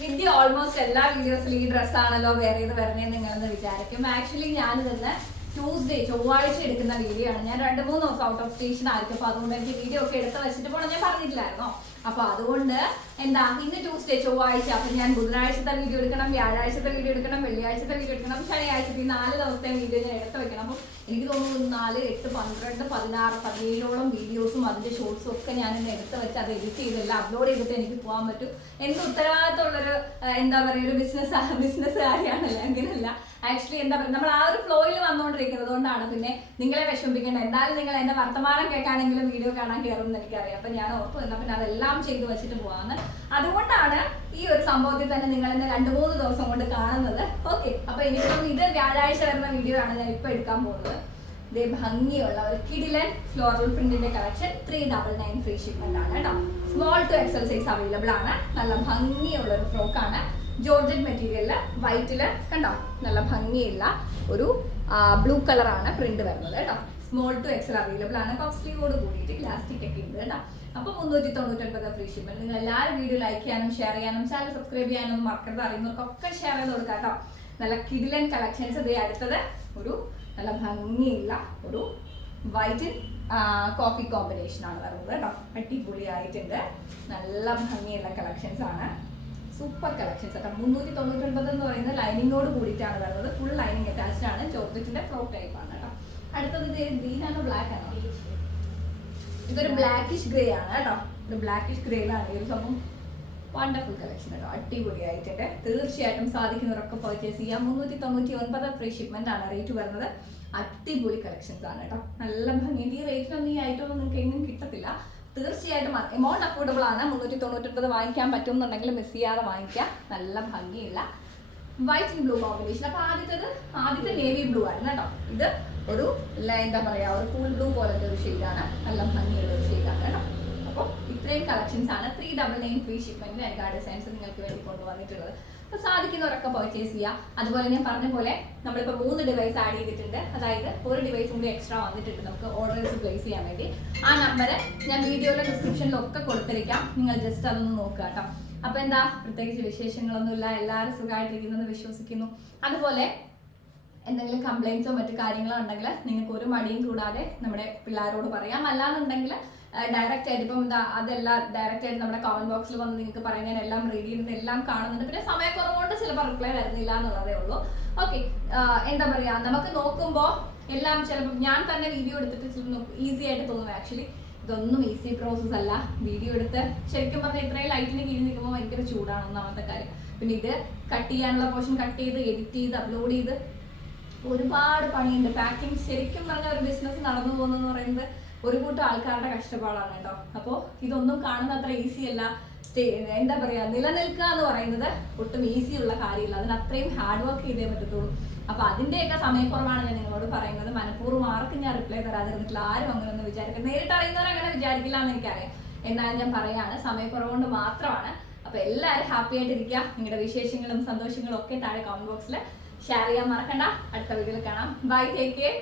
വിദ്യ almost എല്ലാ വീഡിയോസിലും ഈ ഡ്രസ്സാണല്ലോ വേറെ ഇത് വരുന്നതെന്ന് നിങ്ങളെന്ന് വിചാരിക്കും. ആക്ച്വലി ഞാൻ തന്നെ ട്യൂസ്ഡേ ചൊവ്വാഴ്ച എടുക്കുന്ന വീഡിയോ ആണ്. ഞാൻ 2-3 ദിവസം ഔട്ട് ഓഫ് സ്റ്റേഷൻ ആയിരിക്കും. അപ്പൊ അതുകൊണ്ട് എനിക്ക് വീഡിയോ ഒക്കെ എടുത്ത് വെച്ചിട്ട് പോകണം, ഞാൻ പറഞ്ഞിട്ടില്ലായിരുന്നോ. അപ്പൊ അതുകൊണ്ട് എന്താ ഇന്ന് ട്യൂസ്ഡേ ചൊവ്വാഴ്ച, അപ്പൊ ഞാൻ ബുധനാഴ്ചത്തെ വീഡിയോ എടുക്കണം, വ്യാഴാഴ്ചത്തെ വീഡിയോ എടുക്കണം, വെള്ളിയാഴ്ചത്തെ വീഡിയോ എടുക്കണം, ശനിയാഴ്ചത്തെ ഈ 4 ദിവസത്തെ വീഡിയോ ഞാൻ എടുത്ത് വെക്കണം. അപ്പൊ എനിക്ക് തോന്നുന്നു 4, 8, 12, 16, 17ഓളം വീഡിയോസും അതിന്റെ ഷോർട്സും ഒക്കെ ഞാൻ ഇന്ന് എടുത്ത് വെച്ച് അത് എഡിറ്റ് ചെയ്തെല്ലാം അപ്ലോഡ് ചെയ്തിട്ട് എനിക്ക് പോകാൻ പറ്റും. എന്ത് ഉത്തരവാദിത്തമുള്ളൊരു എന്താ പറയുക ഒരു ബിസിനസ്സുകാരിയാണല്ലോ. അങ്ങനെയല്ല, ആക്ച്വലി എന്താ പറയുക നമ്മൾ ആ ഒരു ഫ്ലോയിൽ വന്നുകൊണ്ടിരിക്കുന്നത് കൊണ്ടാണ്. പിന്നെ നിങ്ങളെ വിഷമിപ്പിക്കേണ്ട, എന്തായാലും നിങ്ങൾ എന്റെ വർത്തമാനം കേൾക്കാനെങ്കിലും വീഡിയോ കാണാൻ കയറുമെന്ന് എനിക്കറിയാം. അപ്പൊ ഞാൻ ഓർത്ത് വന്നാൽ പിന്നെ അതെല്ലാം ചെയ്ത് വെച്ചിട്ട് പോവാന്ന്. അതുകൊണ്ടാണ് ഈ ഒരു സംഭവത്തിൽ തന്നെ നിങ്ങൾ എന്നെ 2-3 ദിവസം കൊണ്ട് കാണുന്നത്. ഓക്കെ, അപ്പൊ എനിക്കും ഇത് വ്യാഴാഴ്ച വരുന്ന വീഡിയോ ആണ് ഞാൻ ഇപ്പൊ എടുക്കാൻ പോകുന്നത്. ഇതേ ഭംഗിയുള്ള ഒരു കിഡിലൻ ഫ്ലോറൽ പ്രിന്റിന്റെ കളക്ഷൻ 399 ഫ്രീ ഷിപ്മെന്റ് ആണ് കേട്ടോ. Small to XL size available ആണ്. നല്ല ഭംഗിയുള്ള ഒരു ഫ്രോക്ക് ആണ്. ജോർജറ്റ് മെറ്റീരിയലില് വൈറ്റില് കണ്ടോ നല്ല ഭംഗിയുള്ള ഒരു ബ്ലൂ കളറാണ് പ്രിന്റ് വരുന്നത് കേട്ടോ. സ്മോൾ ടു എക്സൽ അവൈലബിൾ ആണ്. പഫ് സ്ലീവോട് കൂടിയിട്ട് ഇലാസ്റ്റിക് ഒക്കെ ഉണ്ട് കേട്ടോ. അപ്പൊ 399 ഫ്രീ ഷിപ്മെന്റ്. നിങ്ങൾ എല്ലാവരും വീഡിയോ ലൈക്ക് ചെയ്യാനും ഷെയർ ചെയ്യാനും ചാനൽ സബ്സ്ക്രൈബ് ചെയ്യാനും മറക്കരുത്. അറിയുന്നവർക്കൊക്കെ ഷെയർ ചെയ്ത് കൊടുക്കാം കേട്ടോ. നല്ല കിഡിലൻ കളക്ഷൻസ്. ഇതേ അടുത്തത് ഒരു നല്ല ഭംഗിയുള്ള ഒരു വൈറ്റ് കോഫി കോമ്പിനേഷൻ ആണ് വരുന്നത് കേട്ടോ. അടിപൊളിയായിട്ടുണ്ട്. നല്ല ഭംഗിയുള്ള കളക്ഷൻസ് ആണ്. സൂപ്പർ കളക്ഷൻസ് കേട്ടോ. 399 എന്ന് പറയുന്നത് ലൈനിങ്ങോട് കൂടിയിട്ടാണ് വരുന്നത്. ഫുൾ ലൈനിങ് അറ്റാച്ച്ഡ് ആണ്. ജോർജറ്റിന്റെ ഫ്രോക്ക് ടൈപ്പ് ആണ് കേട്ടോ. അടുത്തത് ഇത് ഗ്രീൻ ആണോ ബ്ലാക്ക് ആണോ? ഇതൊരു ബ്ലാക്കിഷ് ഗ്രേ ആണ് കേട്ടോ. ഒരു ബ്ലാക്കിഷ് ഗ്രേയിലാണ് ഈ ഒരു സംഭവം. വണ്ടർഫുൾ കളക്ഷൻ കേട്ടോ. അടിപൊളിയായിട്ടുണ്ട്. തീർച്ചയായിട്ടും സാധിക്കുന്നവരൊക്കെ പർച്ചേസ് ചെയ്യാം. 399 ഫ്രീ ഷിപ്മെന്റ് ആണ് റേറ്റ് വരുന്നത്. അടിപൊളി കളക്ഷൻസ് ആണ് കേട്ടോ. നല്ല ഭംഗി. ഈ റേറ്റിലൊന്നും ഈ ഐറ്റം ഒന്നും നിങ്ങൾക്ക് എങ്ങും കിട്ടത്തില്ല. തീർച്ചയായിട്ടും എമൗണ്ട് അഫോർഡബിൾ ആണ്. 399 വാങ്ങിക്കാൻ പറ്റുമെന്നുണ്ടെങ്കിൽ മിസ് ചെയ്യാതെ വാങ്ങിക്കാം. നല്ല ഭംഗിയുള്ള വൈറ്റ് ആൻഡ് ബ്ലൂ കോമ്പിനേഷൻ. അപ്പൊ ആദ്യത്തെ നേവി ബ്ലൂ ആണ് കേട്ടോ. ഇത് ഒരു എന്താ പറയാ ഒരു കൂൾ ബ്ലൂ പോലത്തെ ഒരു ഷെയ്ഡാണ്. നല്ല ഭംഗിയുള്ള ഒരു ഷെയ്ഡാണ് കേട്ടോ. അപ്പോൾ ഇത്രയും കളക്ഷൻസ് ആണ് 399 ഫ്രീ ഷിപ്മെന്റിന് എനിക്ക് ആ ഡിസൈൻസ് നിങ്ങൾക്ക് വേണ്ടി കൊണ്ടുവന്നിട്ടുള്ളത്. അപ്പൊ സാധിക്കുന്നവരൊക്കെ പർച്ചേസ് ചെയ്യുക. അതുപോലെ ഞാൻ പറഞ്ഞ പോലെ നമ്മളിപ്പോൾ 3 ഡിവൈസ് ആഡ് ചെയ്തിട്ടുണ്ട്. അതായത് ഒരു ഡിവൈസും കൂടി എക്സ്ട്രാ വന്നിട്ടുണ്ട് നമുക്ക് ഓർഡേഴ്സ് പ്ലേസ് ചെയ്യാൻ വേണ്ടി. ആ നമ്പർ ഞാൻ വീഡിയോയിലെ ഡിസ്ക്രിപ്ഷനിലൊക്കെ കൊടുത്തിരിക്കാം. നിങ്ങൾ ജസ്റ്റ് അതൊന്ന് നോക്കുക കേട്ടോ. അപ്പൊ എന്താ പ്രത്യേകിച്ച് വിശേഷങ്ങളൊന്നുമില്ല. എല്ലാവരും സുഖമായിട്ടിരിക്കുന്നെന്ന് വിശ്വസിക്കുന്നു. അതുപോലെ എന്തെങ്കിലും കംപ്ലൈൻസോ മറ്റു കാര്യങ്ങളോ ഉണ്ടെങ്കിൽ നിങ്ങൾക്ക് ഒരു മടിയും കൂടാതെ നമ്മുടെ പിള്ളേരോട് പറയാം. അല്ലാന്നുണ്ടെങ്കിൽ ഡയറക്റ്റ് ആയിട്ട് ഇപ്പം എന്താ അതെല്ലാം ഡയറക്റ്റ് ആയിട്ട് നമ്മുടെ കമന്റ് ബോക്സിൽ വന്ന് നിങ്ങൾക്ക് പറയാൻ ഞാൻ എല്ലാം റീഡ് ചെയ്യുന്നത് എല്ലാം കാണുന്നുണ്ട്. പിന്നെ സമയക്കുറവുകൊണ്ട് ചിലപ്പോൾ റിപ്ലൈ വരുന്നില്ല എന്നുള്ളതേ ഉള്ളൂ. ഓക്കെ, എന്താ പറയാ നമുക്ക് നോക്കുമ്പോൾ എല്ലാം ചിലപ്പോൾ ഞാൻ തന്നെ വീഡിയോ എടുത്തിട്ട് ചിലപ്പോൾ ഈസി ആയിട്ട് തോന്നും. ആക്ച്വലി ഇതൊന്നും ഈസി പ്രോസസ് അല്ല. വീഡിയോ എടുത്ത് ശരിക്കും പറഞ്ഞാൽ ഇത്രയും ലൈറ്റിന് കീഴിൽ നിൽക്കുമ്പോൾ ഭയങ്കര ചൂടാണ് ഒന്നാമത്തെ കാര്യം. പിന്നെ ഇത് കട്ട് ചെയ്യാനുള്ള പോർഷൻ കട്ട് ചെയ്ത് എഡിറ്റ് ചെയ്ത് അപ്ലോഡ് ചെയ്ത് ഒരുപാട് പണിയുണ്ട്. പാക്കിംഗ് ശരിക്കും പറഞ്ഞ ഒരു ബിസിനസ് നടന്നു പോകുന്നതെന്ന് പറയുന്നത് ഒരു കൂട്ടം ആൾക്കാരുടെ കഷ്ടപ്പാടാണ് കേട്ടോ. അപ്പോൾ ഇതൊന്നും കാണുന്ന അത്ര ഈസി അല്ല. എന്താ പറയാ നിലനിൽക്കുക എന്ന് പറയുന്നത് ഒട്ടും ഈസി ഉള്ള കാര്യമില്ല. അതിന് അത്രയും ഹാർഡ് വർക്ക് ചെയ്തേ പറ്റത്തുള്ളൂ. അപ്പൊ അതിന്റെയൊക്കെ സമയക്കുറവാണ് ഞാൻ നിങ്ങളോട് പറയുന്നത്. മനഃപൂർവ്വം ആർക്കും ഞാൻ റിപ്ലൈ തരാതിരുന്നിട്ടില്ല. ആരും അങ്ങനെ ഒന്നും വിചാരിക്കുന്നത് നേരിട്ട് അറിയുന്നവർ അങ്ങനെ വിചാരിക്കില്ല എന്ന് എനിക്കറിയാം. എന്നാലും ഞാൻ പറയാണ് സമയക്കുറവുകൊണ്ട് മാത്രമാണ്. അപ്പൊ എല്ലാവരും ഹാപ്പി ആയിട്ടിരിക്കുക. നിങ്ങളുടെ വിശേഷങ്ങളും സന്തോഷങ്ങളും ഒക്കെ താഴെ കമന്റ് ബോക്സിൽ ഷെയർ ചെയ്യാൻ മറക്കണ്ട. അടുത്ത വീഡിയോയിൽ കാണാം. Bye, take care.